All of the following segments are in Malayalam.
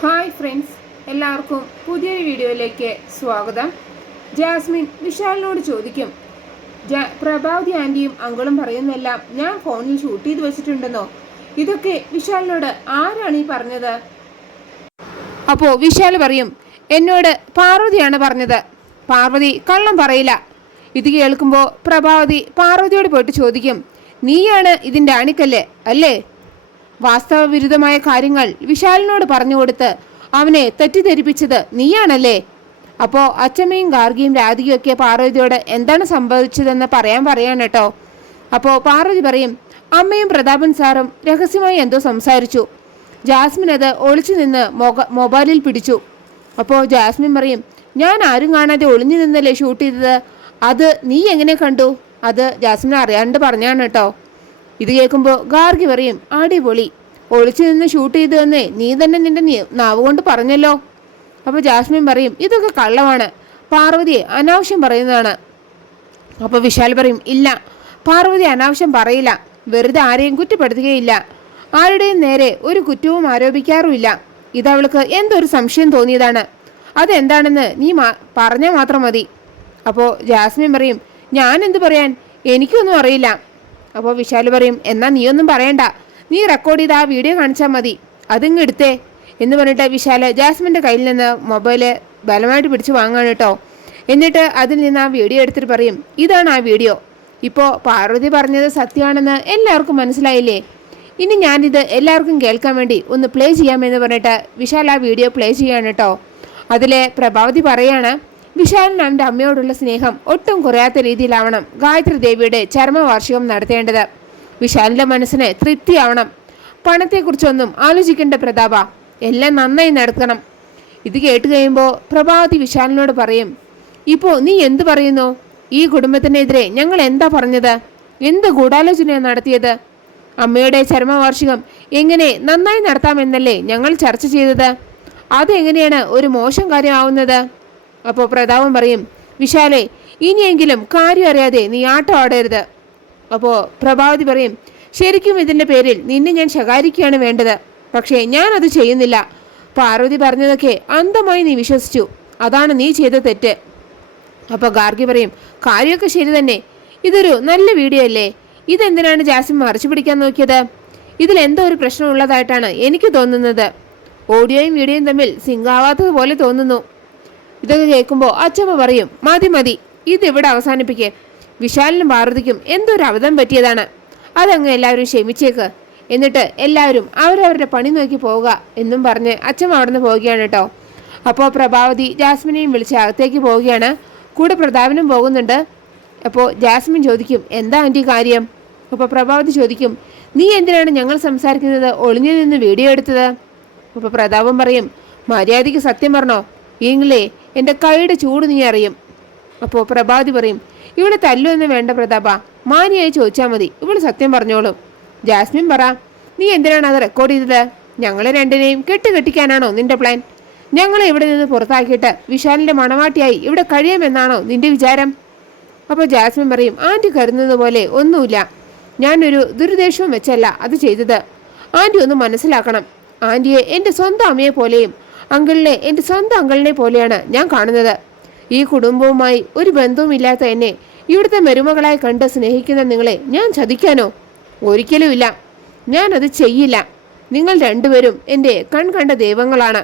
ഹായ് ഫ്രണ്ട്സ്, എല്ലാവർക്കും പുതിയൊരു വീഡിയോയിലേക്ക് സ്വാഗതം. ജാസ്മിൻ വിശാലിനോട് ചോദിക്കും, പ്രഭാവതി ആൻറ്റിയും അങ്കിളും പറയുന്നെല്ലാം ഞാൻ ഫോണിൽ ഷൂട്ട് ചെയ്ത് വെച്ചിട്ടുണ്ടെന്നോ? ഇതൊക്കെ വിശാലിനോട് ആരാണ് ഈ പറഞ്ഞത്? അപ്പോൾ വിശാൽ പറയും, എന്നോട് പാർവതിയാണ് പറഞ്ഞത്. പാർവതി കള്ളം പറയില്ല. ഇത് കേൾക്കുമ്പോൾ പ്രഭാവതി പാർവതിയോട് പോയിട്ട് ചോദിക്കും, നീയാണ് ഇതിൻ്റെ അണിക്കല്ല് അല്ലേ? വാസ്തവവിരുദ്ധമായ കാര്യങ്ങൾ വിശാലിനോട് പറഞ്ഞു കൊടുത്ത് അവനെ തെറ്റിദ്ധരിപ്പിച്ചത് നീയാണല്ലേ? അപ്പോൾ അച്ചമ്മയും ഗാർഗിയും രാധികയും ഒക്കെ പാർവതിയോട് എന്താണ് സംഭവിച്ചതെന്ന് പറയാൻ കേട്ടോ. അപ്പോൾ പാർവതി പറയും, അമ്മയും പ്രതാപൻ സാറും രഹസ്യമായി എന്തോ സംസാരിച്ചു. ജാസ്മിൻ അത് ഒളിച്ചു നിന്ന് മൊബൈലിൽ പിടിച്ചു. അപ്പോൾ ജാസ്മിൻ പറയും, ഞാൻ ആരും കാണാതെ ഒളിഞ്ഞു നിന്നല്ലേ ഷൂട്ട് ചെയ്തത്. അത് നീ എങ്ങനെ കണ്ടു? അത് ജാസ്മിൻ അറിയാണ്ട് പറഞ്ഞാണ് കേട്ടോ. ഇത് കേൾക്കുമ്പോൾ ഗാർഗി പറയും, അടിപൊളി, ഒളിച്ചു നിന്ന് ഷൂട്ട് ചെയ്തതെന്നേ നീ തന്നെ നിന്റെ നാവ് കൊണ്ട് പറഞ്ഞല്ലോ. അപ്പോൾ ജാസ്മിൻ പറയും, ഇതൊക്കെ കള്ളമാണ്, പാർവതി അനാവശ്യം പറയുന്നതാണ്. അപ്പോൾ വിശാൽ പറയും, ഇല്ല, പാർവതി അനാവശ്യം പറയില്ല, വെറുതെ ആരെയും കുറ്റപ്പെടുത്തുകയില്ല, ആരുടെയും നേരെ ഒരു കുറ്റവും ആരോപിക്കാറുമില്ല. ഇതവൾക്ക് എന്തൊരു സംശയം തോന്നിയതാണ്, അതെന്താണെന്ന് നീ പറഞ്ഞാൽ മാത്രം മതി. അപ്പോൾ ജാസ്മിൻ പറയും, ഞാൻ എന്ത് പറയാൻ, എനിക്കൊന്നും അറിയില്ല. അപ്പോൾ വിശാൽ പറയും, എന്നാൽ നീയൊന്നും പറയണ്ട, നീ റെക്കോർഡ് ചെയ്ത് ആ വീഡിയോ കാണിച്ചാൽ മതി, അതിങ്ങ് എടുത്തേ എന്ന് പറഞ്ഞിട്ട് വിശാൽ ജാസ്മിൻ്റെ കയ്യിൽ നിന്ന് മൊബൈല് ബലമായിട്ട് പിടിച്ച് വാങ്ങാണ് കേട്ടോ. എന്നിട്ട് അതിൽ നിന്ന് ആ വീഡിയോ എടുത്തിട്ട് പറയും, ഇതാണ് ആ വീഡിയോ. ഇപ്പോൾ പാർവതി പറഞ്ഞത് സത്യമാണെന്ന് എല്ലാവർക്കും മനസ്സിലായില്ലേ? ഇനി ഞാനിത് എല്ലാവർക്കും കേൾക്കാൻ വേണ്ടി ഒന്ന് പ്ലേ ചെയ്യാമെന്ന് പറഞ്ഞിട്ട് വിശാൽ ആ വീഡിയോ പ്ലേ ചെയ്യാണ് കേട്ടോ. അതിലെ പ്രഭാവതി പറയാണ്, വിശാലിന് അവൻ്റെ അമ്മയോടുള്ള സ്നേഹം ഒട്ടും കുറയാത്ത രീതിയിലാവണം ഗായത്രി ദേവിയുടെ ചരമവാർഷികം നടത്തേണ്ടത്. വിശാലിൻ്റെ മനസ്സിന് തൃപ്തിയാവണം. പണത്തെക്കുറിച്ചൊന്നും ആലോചിക്കേണ്ട പ്രതാപ, എല്ലാം നന്നായി നടക്കണം. ഇത് കേട്ട് കഴിയുമ്പോൾ പ്രഭാവതി വിശാലിനോട് പറയും, ഇപ്പോൾ നീ എന്ത് പറയുന്നു? ഈ കുടുംബത്തിനെതിരെ ഞങ്ങൾ എന്താ പറഞ്ഞത്? എന്ത് ഗൂഢാലോചനയാണ് നടത്തിയത്? അമ്മയുടെ ചരമവാർഷികം എങ്ങനെ നന്നായി നടത്താമെന്നല്ലേ ഞങ്ങൾ ചർച്ച ചെയ്തത്. അതെങ്ങനെയാണ് ഒരു മോശം കാര്യമാവുന്നത്? അപ്പോൾ പ്രതാപൻ പറയും, വിശാലേ, ഇനിയെങ്കിലും കാര്യം അറിയാതെ നീ ആട്ടം ആടരുത്. അപ്പോൾ പ്രഭാവതി പറയും, ശരിക്കും ഇതിൻ്റെ പേരിൽ നിന്നെ ഞാൻ ശകാരിക്കുകയാണ് വേണ്ടത്, പക്ഷേ ഞാനത് ചെയ്യുന്നില്ല. പാർവതി പറഞ്ഞതൊക്കെ അന്ധമായി നീ വിശ്വസിച്ചു, അതാണ് നീ ചെയ്ത തെറ്റ്. അപ്പോൾ ഗാർഗി പറയും, കാര്യമൊക്കെ ശരി തന്നെ, ഇതൊരു നല്ല വീഡിയോ അല്ലേ, ഇതെന്തിനാണ് ജാസ്മിൻ മറിച്ചു പിടിക്കാൻ നോക്കിയത്? ഇതിൽ എന്തോ ഒരു പ്രശ്നം ഉള്ളതായിട്ടാണ് എനിക്ക് തോന്നുന്നത്. ഓഡിയോയും വീഡിയോയും തമ്മിൽ സിങ്കാവാത്തത് പോലെ തോന്നുന്നു. ഇതൊക്കെ കേൾക്കുമ്പോൾ അച്ചമ്മ പറയും, മതി മതി, ഇതിവിടെ അവസാനിപ്പിക്കേ. വിശാലിനും പാർവതിക്കും എന്തൊരു അബദ്ധം പറ്റിയതാണ്, അതങ്ങ് എല്ലാവരും ക്ഷമിച്ചേക്ക്, എന്നിട്ട് എല്ലാവരും അവരവരുടെ പണി നോക്കി പോവുക എന്നും പറഞ്ഞ് അച്ചമ്മ അവിടെ നിന്ന് പോവുകയാണ് കേട്ടോ. അപ്പോൾ പ്രഭാവതി ജാസ്മിനെയും വിളിച്ച് അകത്തേക്ക് പോവുകയാണ്. കൂടെ പ്രതാപനും പോകുന്നുണ്ട്. അപ്പോൾ ജാസ്മിൻ ചോദിക്കും, എന്താ ആൻറ്റി കാര്യം? അപ്പോൾ പ്രഭാവതി ചോദിക്കും, നീ എന്തിനാണ് ഞങ്ങൾ സംസാരിക്കുന്നത് ഒളിഞ്ഞു നിന്ന് വീഡിയോ എടുത്തത്? അപ്പോൾ പ്രതാപൻ പറയും, മര്യാദയ്ക്ക് സത്യം പറഞ്ഞോ, എങ്കിലേ എൻ്റെ കൈയുടെ ചൂട് നീ അറിയും. അപ്പോൾ പ്രഭാവതി പറയും, ഇവിടെ തല്ലുവെന്ന് വേണ്ട പ്രതാപ, മാനിയായി ചോദിച്ചാൽ മതി, ഇവിടെ സത്യം പറഞ്ഞോളും. ജാസ്മിൻ പറ, നീ എന്തിനാണ് അത് റെക്കോർഡ് ചെയ്തത്? ഞങ്ങളെ രണ്ടിനെയും കെട്ടിക്കാനാണോ നിന്റെ പ്ലാൻ? ഞങ്ങളെ ഇവിടെ നിന്ന് പുറത്താക്കിയിട്ട് വിശാലിൻ്റെ മണവാട്ടിയായി ഇവിടെ കഴിയുമെന്നാണോ നിന്റെ വിചാരം? അപ്പോൾ ജാസ്മിൻ പറയും, ആൻറ്റി കരുതുന്നത് പോലെ ഒന്നുമില്ല, ഞാനൊരു ദുരുദ്ദേശവും വെച്ചല്ല അത് ചെയ്തത്. ആൻറ്റി ഒന്ന് മനസ്സിലാക്കണം, ആൻറ്റിയെ എൻ്റെ സ്വന്തം അമ്മയെ പോലെയും അങ്കിളിനെ എൻ്റെ സ്വന്തം അങ്കിളിനെ പോലെയാണ് ഞാൻ കാണുന്നത്. ഈ കുടുംബവുമായി ഒരു ബന്ധവുമില്ലാത്ത എന്നെ ഇവിടുത്തെ മരുമകളായി കണ്ട് സ്നേഹിക്കുന്ന നിങ്ങളെ ഞാൻ ചതിക്കാനോ? ഒരിക്കലുമില്ല, ഞാനത് ചെയ്യില്ല. നിങ്ങൾ രണ്ടുപേരും എൻ്റെ കണ്ട ദൈവങ്ങളാണ്.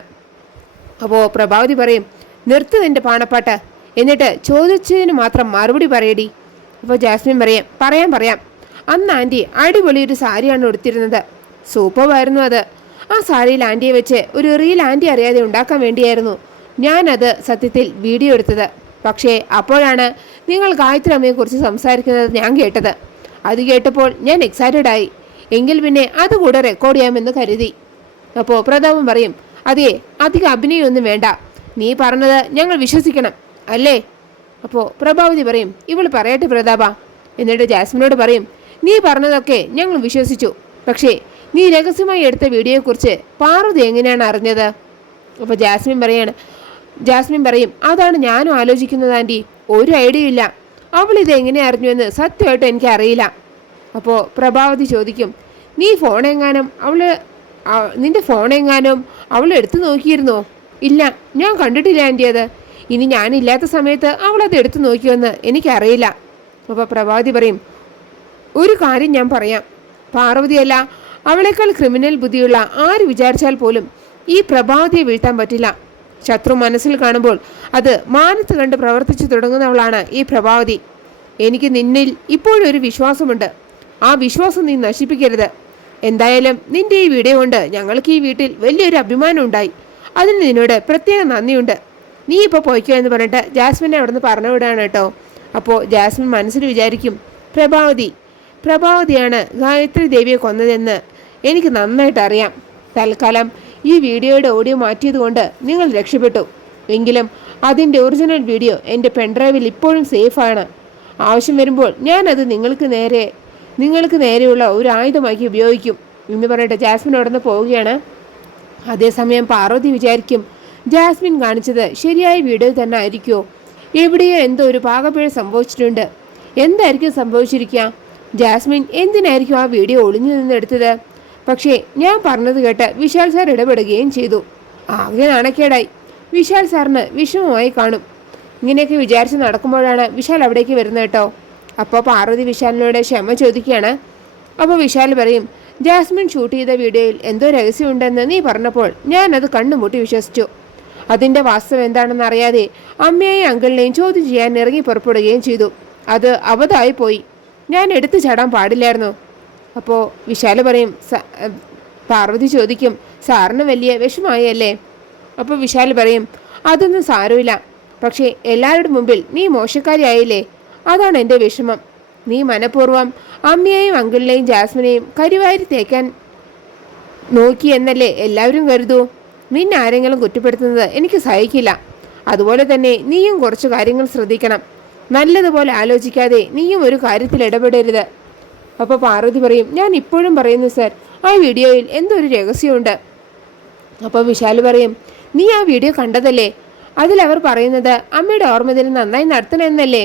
അപ്പോൾ പ്രഭാവതി പറയും, നിർത്ത് നിന്റെ പാണപ്പാട്ട്, എന്നിട്ട് ചോദിച്ചതിന് മാത്രം മറുപടി പറയടി. അപ്പോൾ ജാസ്മിൻ പറയാം, അന്ന് ആൻറ്റി അടിപൊളിയൊരു സാരിയാണ് ഉടുത്തിരുന്നത്, സൂപ്പറായിരുന്നു അത്. ആ സാരിയിൽ ആൻറ്റിയെ വെച്ച് ഒരു റീൽ ആൻറ്റി അറിയാതെ ഉണ്ടാക്കാൻ വേണ്ടിയായിരുന്നു ഞാനത് സത്യത്തിൽ വീഡിയോ എടുത്തത്. പക്ഷേ അപ്പോഴാണ് നിങ്ങൾ ഗായത്രി അമ്മയെക്കുറിച്ച് സംസാരിക്കുന്നത് ഞാൻ കേട്ടത്. അത് കേട്ടപ്പോൾ ഞാൻ എക്സൈറ്റഡ് ആയി, എങ്കിൽ പിന്നെ അതുകൂടെ റെക്കോർഡ് ചെയ്യാമെന്ന് കരുതി. അപ്പോൾ പ്രതാപൻ പറയും, അതേ, അധികം അഭിനയമൊന്നും വേണ്ട, നീ പറഞ്ഞത് ഞങ്ങൾ വിശ്വസിക്കണം അല്ലേ? അപ്പോൾ പ്രഭാവതി പറയും, ഇവൾ പറയട്ടെ പ്രതാപ. എന്നിട്ട് ജാസ്മിനോട് പറയും, നീ പറഞ്ഞതൊക്കെ ഞങ്ങൾ വിശ്വസിച്ചു, പക്ഷേ നീ രഹസ്യമായി എടുത്ത വീഡിയോയെക്കുറിച്ച് പാർവതി എങ്ങനെയാണ് അറിഞ്ഞത്? അപ്പോൾ ജാസ്മിൻ പറയും, അതാണ് ഞാനും ആലോചിക്കുന്നത് ആൻറ്റി, ഒരു ഐഡിയ ഇല്ല, അവൾ ഇത് എങ്ങനെ അറിഞ്ഞുവെന്ന് സത്യമായിട്ട് എനിക്ക് അറിയില്ല. അപ്പോൾ പ്രഭാവതി ചോദിക്കും, നീ ഫോണെങ്ങാനും നിന്റെ ഫോണെങ്ങാനും അവൾ എടുത്തു നോക്കിയിരുന്നോ? ഇല്ല, ഞാൻ കണ്ടിട്ടില്ല ആൻറ്റി അത്. ഇനി ഞാനില്ലാത്ത സമയത്ത് അവൾ അത് എടുത്തു നോക്കിയോന്ന് എനിക്കറിയില്ല. അപ്പോൾ പ്രഭാവതി പറയും, ഒരു കാര്യം ഞാൻ പറയാം. പാർവതിയല്ല, അവളേക്കാൾ ക്രിമിനൽ ബുദ്ധിയുള്ള ആര് വിചാരിച്ചാൽ പോലും ഈ പ്രഭാവതിയെ വീഴ്ത്താൻ പറ്റില്ല. ശത്രു മനസ്സിൽ കാണുമ്പോൾ അത് മാനത്ത് കണ്ട് പ്രവർത്തിച്ചു തുടങ്ങുന്നവളാണ് ഈ പ്രഭാവതി. എനിക്ക് നിന്നിൽ ഇപ്പോഴൊരു വിശ്വാസമുണ്ട്. ആ വിശ്വാസം നീ നശിപ്പിക്കരുത്. എന്തായാലും നിന്റെ ഈ വീഡിയോ കൊണ്ട് ഞങ്ങൾക്ക് ഈ വീട്ടിൽ വലിയൊരു അഭിമാനം ഉണ്ടായി. അതിന് നിന്നോട് പ്രത്യേകം നന്ദിയുണ്ട്. നീ ഇപ്പോൾ പോയിക്കോ എന്ന് പറഞ്ഞിട്ട് ജാസ്മിനെ അവിടെ നിന്ന് പറഞ്ഞു വിടാണ് കേട്ടോ. അപ്പോൾ ജാസ്മിൻ മനസ്സിൽ വിചാരിക്കും, പ്രഭാവതിയാണ് ഗായത്രി ദേവിയെ കൊന്നതെന്ന് എനിക്ക് നന്നായിട്ട് അറിയാം. തൽക്കാലം ഈ വീഡിയോയുടെ ഓഡിയോ മാറ്റിയതുകൊണ്ട് നിങ്ങൾ രക്ഷപ്പെട്ടു. എങ്കിലും അതിൻ്റെ ഒറിജിനൽ വീഡിയോ എൻ്റെ പെൻഡ്രൈവിൽ ഇപ്പോഴും സേഫാണ്. ആവശ്യം വരുമ്പോൾ ഞാനത് നിങ്ങൾക്ക് നേരെയുള്ള ഒരു ആയുധമാക്കി ഉപയോഗിക്കും എന്ന് പറഞ്ഞിട്ട് ജാസ്മിൻ അവിടെ നിന്ന് പോവുകയാണ്. അതേസമയം പാർവതി വിചാരിക്കും, ജാസ്മിൻ കാണിച്ചത് ശരിയായ വീഡിയോ തന്നെ ആയിരിക്കുമോ? എവിടെയോ എന്തോ ഒരു പാകപ്പിഴ സംഭവിച്ചിട്ടുണ്ട്. എന്തായിരിക്കും സംഭവിച്ചിരിക്കുക? ജാസ്മിൻ എന്തിനായിരിക്കും ആ വീഡിയോ ഒളിഞ്ഞു നിന്നെടുത്തത്? പക്ഷേ ഞാൻ പറഞ്ഞത് കേട്ട് വിശാൽ സാർ ഇടപെടുകയും ചെയ്തു. ആകെ നാണക്കേടായി. വിശാൽ സാറിന് വിഷമമായി കാണും. ഇങ്ങനെയൊക്കെ വിചാരിച്ച് നടക്കുമ്പോഴാണ് വിശാൽ അവിടേക്ക് വരുന്നത് കേട്ടോ. അപ്പോൾ പാർവതി വിശാലിനോട് ക്ഷമ ചോദിക്കുകയാണ്. അപ്പോൾ വിശാൽ പറയും, ജാസ്മിൻ ഷൂട്ട് ചെയ്ത വീഡിയോയിൽ എന്തോ രഹസ്യമുണ്ടെന്ന് നീ പറഞ്ഞപ്പോൾ ഞാനത് കണ്ണുമുട്ടി വിശ്വസിച്ചു. അതിൻ്റെ വാസ്തവം എന്താണെന്ന് അറിയാതെ അമ്മയെയും അങ്കിളിനെയും ചോദ്യം ചെയ്യാൻ ഇറങ്ങി പുറപ്പെടുകയും ചെയ്തു. അത് അബദ്ധമായി പോയി. ഞാൻ എടുത്തു ചാടാൻ പാടില്ലായിരുന്നു. അപ്പോൾ വിശാൽ പറയും, പാർവതി ചോദിക്കും, സാറിന് വലിയ വിഷമായി അല്ലേ? അപ്പോൾ വിശാൽ പറയും, അതൊന്നും സാരമില്ല. പക്ഷേ എല്ലാവരുടെ മുമ്പിൽ നീ മോശക്കാരിയായില്ലേ, അതാണ് എൻ്റെ വിഷമം. നീ മനഃപൂർവ്വം അമ്മയെയും അങ്കിളിനെയും ജാസ്മിനെയും കരിവാരി തേക്കാൻ നോക്കി എന്നല്ലേ എല്ലാവരും കരുതൂ. നിന്നെ ആരെങ്കിലും കുറ്റപ്പെടുത്തുന്നത് എനിക്ക് സഹിക്കില്ല. അതുപോലെ തന്നെ നീയും കുറച്ച് കാര്യങ്ങൾ ശ്രദ്ധിക്കണം. നല്ലതുപോലെ ആലോചിക്കാതെ നീയും ഒരു കാര്യത്തിൽ ഇടപെടരുത്. അപ്പോൾ പാർവതി പറയും, ഞാൻ ഇപ്പോഴും പറയുന്നു സർ, ആ വീഡിയോയിൽ എന്തോ ഒരു രഹസ്യമുണ്ട്. അപ്പോൾ വിശാൽ പറയും, നീ ആ വീഡിയോ കണ്ടതല്ലേ? അതിലവർ പറയുന്നത് അമ്മയുടെ ഓർമ്മദിനം നന്നായി നടത്തണമെന്നല്ലേ?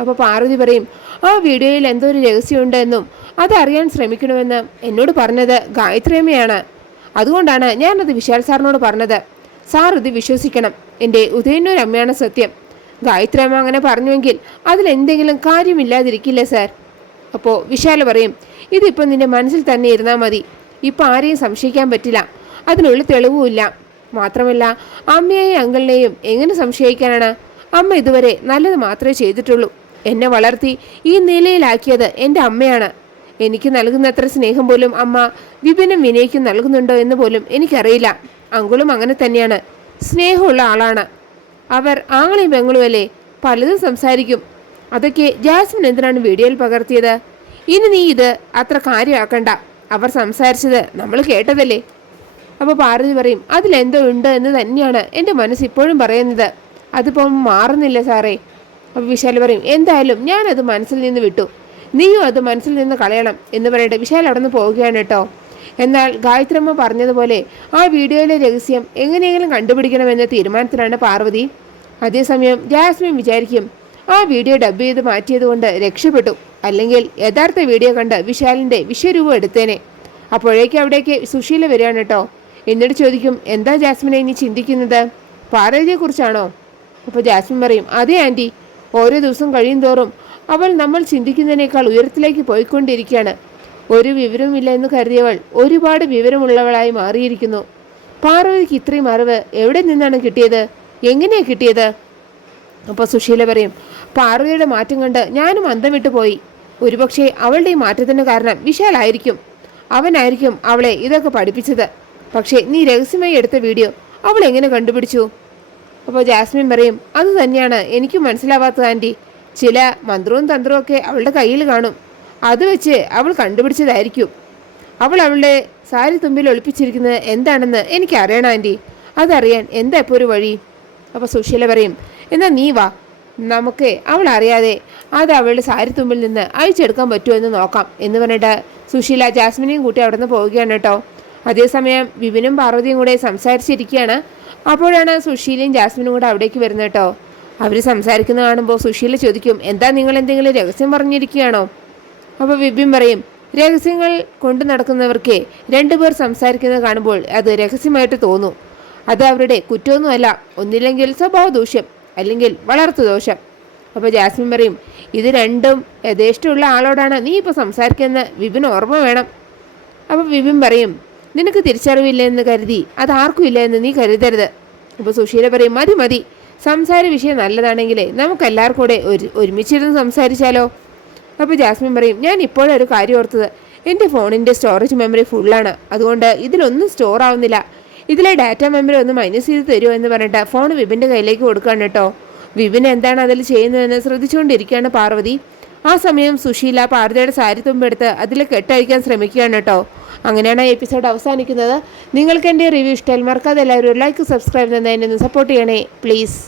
അപ്പോൾ പാർവതി പറയും, ആ വീഡിയോയിൽ എന്തോ ഒരു രഹസ്യമുണ്ട് എന്നും അതറിയാൻ ശ്രമിക്കണമെന്ന് എന്നോട് പറഞ്ഞത് ഗായത്രിയമ്മയാണ്. അതുകൊണ്ടാണ് ഞാനത് വിശാൽ സാറിനോട് പറഞ്ഞത്. സാർ ഇത് വിശ്വസിക്കണം. എൻ്റെ ഉദയന്നൂർ അമ്മയാണ് സത്യം. ഗായത്രിയമ്മ അങ്ങനെ പറഞ്ഞുവെങ്കിൽ അതിലെന്തെങ്കിലും കാര്യമില്ലാതിരിക്കില്ലേ സാർ? അപ്പോൾ വിശാൽ പറയും, ഇതിപ്പോൾ നിന്റെ മനസ്സിൽ തന്നെ ഇരുന്നാൽ മതി. ഇപ്പം ആരെയും സംശയിക്കാൻ പറ്റില്ല. അതിനുള്ള തെളിവുമില്ല. മാത്രമല്ല അമ്മയെയും അങ്കിളിനെയും എങ്ങനെ സംശയിക്കാനാണ്? അമ്മ ഇതുവരെ നല്ലത് മാത്രമേ ചെയ്തിട്ടുള്ളൂ. എന്നെ വളർത്തി ഈ നിലയിലാക്കിയത് എൻ്റെ അമ്മയാണ്. എനിക്ക് നൽകുന്നത്ര സ്നേഹം പോലും അമ്മ വിപിനും വിനയ്ക്കും നൽകുന്നുണ്ടോ എന്ന് പോലും എനിക്കറിയില്ല. അങ്കിളും അങ്ങനെ തന്നെയാണ്, സ്നേഹമുള്ള ആളാണ്. അവർ ആങ്ങളെയും പെങ്ങളും അല്ലേ, പലതും സംസാരിക്കും. അതൊക്കെ ജാസ്മിൻ എന്തിനാണ് വീഡിയോയിൽ പകർത്തിയത്? ഇനി നീ ഇത് അത്ര കാര്യമാക്കണ്ട. അവർ സംസാരിച്ചത് നമ്മൾ കേട്ടതല്ലേ? അപ്പോൾ പാർവതി പറയും, അതിലെന്തോ ഉണ്ട് എന്ന് തന്നെയാണ് എൻ്റെ മനസ്സ് ഇപ്പോഴും പറയുന്നത്. അതിപ്പം മാറുന്നില്ല സാറേ. അപ്പോൾ വിശാൽ പറയും, എന്തായാലും ഞാനത് മനസ്സിൽ നിന്ന് വിട്ടു. നീയും അത് മനസ്സിൽ നിന്ന് കളയണം എന്ന് പറയട്ടെ വിശാൽ അവിടെ നിന്ന് പോവുകയാണ് കേട്ടോ. എന്നാൽ ഗായത്രിയമ്മ പറഞ്ഞതുപോലെ ആ വീഡിയോയിലെ രഹസ്യം എങ്ങനെയെങ്കിലും കണ്ടുപിടിക്കണമെന്ന തീരുമാനത്തിലാണ് പാർവതി. അതേസമയം ജാസ്മിൻ വിചാരിക്കും, ആ വീഡിയോ ഡബ് ചെയ്ത് മാറ്റിയതുകൊണ്ട് രക്ഷപ്പെട്ടു. അല്ലെങ്കിൽ യഥാർത്ഥ വീഡിയോ കണ്ട് വിശാലിൻ്റെ വിശ്വരൂപം എടുത്തേനെ. അപ്പോഴേക്കും അവിടേക്ക് സുശീല വരികയാണ് കേട്ടോ. എന്നിട്ട് ചോദിക്കും, എന്താ ജാസ്മിനെ ഇനി ചിന്തിക്കുന്നത്? പാർവതിയെക്കുറിച്ചാണോ? അപ്പോൾ ജാസ്മിൻ പറയും, അതെ ആൻറ്റി, ഓരോ ദിവസം കഴിയും തോറും അവൾ നമ്മൾ ചിന്തിക്കുന്നതിനേക്കാൾ ഉയരത്തിലേക്ക് പോയിക്കൊണ്ടിരിക്കുകയാണ്. ഒരു വിവരവുമില്ല എന്ന് കരുതിയവൾ ഒരുപാട് വിവരമുള്ളവളായി മാറിയിരിക്കുന്നു. പാർവതിക്ക് ഇത്രയും അറിവ് എവിടെ നിന്നാണ് കിട്ടിയത്? എങ്ങനെയാണ് കിട്ടിയത്? അപ്പോൾ സുശീല പറയും, പാർവതിയുടെ മാറ്റം കണ്ട് ഞാനും അന്തം വിട്ടു പോയി. ഒരുപക്ഷെ അവളുടെ ഈ മാറ്റത്തിന് കാരണം വിശാലായിരിക്കും. അവനായിരിക്കും അവളെ ഇതൊക്കെ പഠിപ്പിച്ചത്. പക്ഷേ നീ രഹസ്യമായി എടുത്ത വീഡിയോ അവൾ എങ്ങനെ കണ്ടുപിടിച്ചു? അപ്പോൾ ജാസ്മിൻ പറയും, അത് തന്നെയാണ് എനിക്കും മനസ്സിലാവാത്തത് ആൻറ്റി. ചില മന്ത്രവും തന്ത്രവും ഒക്കെ അവളുടെ കയ്യിൽ കാണും. അത് വെച്ച് അവൾ കണ്ടുപിടിച്ചതായിരിക്കും. അവളുടെ സാരി തുമ്പിൽ ഒളിപ്പിച്ചിരിക്കുന്നത് എന്താണെന്ന് എനിക്കറിയണം ആൻറ്റി. അതറിയാൻ എന്താ ഇപ്പോൾ ഒരു വഴി? അപ്പോൾ സുശീല പറയും, എന്നാൽ നീ വാ, നമുക്ക് അവൾ അറിയാതെ അത് അവളുടെ സാരി തുമ്പിൽ നിന്ന് അഴിച്ചെടുക്കാൻ പറ്റുമോ എന്ന് നോക്കാം എന്ന് പറഞ്ഞിട്ട് സുശീല ജാസ്മിനെയും കൂട്ടി അവിടെ നിന്ന് പോവുകയാണ് കേട്ടോ. അതേസമയം വിപിനും പാർവതിയും കൂടെ സംസാരിച്ചിരിക്കുകയാണ്. അപ്പോഴാണ് സുശീലയും ജാസ്മിനും കൂടെ അവിടേക്ക് വരുന്നത് കേട്ടോ. അവർ സംസാരിക്കുന്നത് കാണുമ്പോൾ സുശീല ചോദിക്കും, എന്താ നിങ്ങൾ എന്തെങ്കിലും രഹസ്യം പറഞ്ഞിരിക്കുകയാണോ? അപ്പോൾ വിപിൻ പറയും, രഹസ്യങ്ങൾ കൊണ്ടു നടക്കുന്നവർക്ക് രണ്ടുപേർ സംസാരിക്കുന്നത് കാണുമ്പോൾ അത് രഹസ്യമായിട്ട് തോന്നും. അത് അവരുടെ കുറ്റമൊന്നുമല്ല, ഒന്നില്ലെങ്കിൽ സ്വഭാവ ദൂഷ്യം അല്ലെങ്കിൽ വളർത്തു ദോഷം. അപ്പോൾ ജാസ്മിൻ പറയും, ഇത് രണ്ടും യഥേഷ്ടമുള്ള ആളോടാണ് നീ ഇപ്പോൾ സംസാരിക്കുന്ന വിപിൻ ഓർമ്മ വേണം. അപ്പോൾ വിപിൻ പറയും, നിനക്ക് തിരിച്ചറിവില്ല എന്ന് കരുതി അത് ആർക്കും ഇല്ല എന്ന് നീ കരുതരുത്. അപ്പോൾ സുശീല പറയും, മതി മതി, സംസാര വിഷയം നല്ലതാണെങ്കിലേ നമുക്കെല്ലാവർക്കും കൂടെ ഒരുമിച്ചിരുന്ന് സംസാരിച്ചാലോ. അപ്പോൾ ജാസ്മിൻ പറയും, ഞാൻ ഇപ്പോഴൊരു കാര്യം ഓർത്തത്, എൻ്റെ ഫോണിൻ്റെ സ്റ്റോറേജ് മെമ്മറി ഫുള്ളാണ്, അതുകൊണ്ട് ഇതിലൊന്നും സ്റ്റോർ ആവുന്നില്ല. ഇതിലെ ഡാറ്റ മെമ്മറി ഒന്ന് മൈനസ് ചെയ്ത് തരുമോ എന്ന് പറഞ്ഞിട്ട് ഫോൺ വിപിൻ്റെ കയ്യിലേക്ക് കൊടുക്കുകയാണ് കേട്ടോ. വിപിൻ എന്താണ് അതിൽ ചെയ്യുന്നതെന്ന് ശ്രദ്ധിച്ചുകൊണ്ടിരിക്കുകയാണ് പാർവതി. ആ സമയം സുശീല പാർവതിയുടെ സാരി തുമ്പെടുത്ത് അതിൽ കെട്ടഴിക്കാൻ ശ്രമിക്കുകയാണ് കേട്ടോ. അങ്ങനെയാണ് എപ്പിസോഡ് അവസാനിക്കുന്നത്. നിങ്ങൾക്ക് എൻ്റെ റിവ്യൂ ഇഷ്ടമായാൽ മറക്കാതെ എല്ലാവരും ലൈക്ക് സബ്സ്ക്രൈബ് എന്നതിനെ സപ്പോർട്ട് ചെയ്യണേ പ്ലീസ്.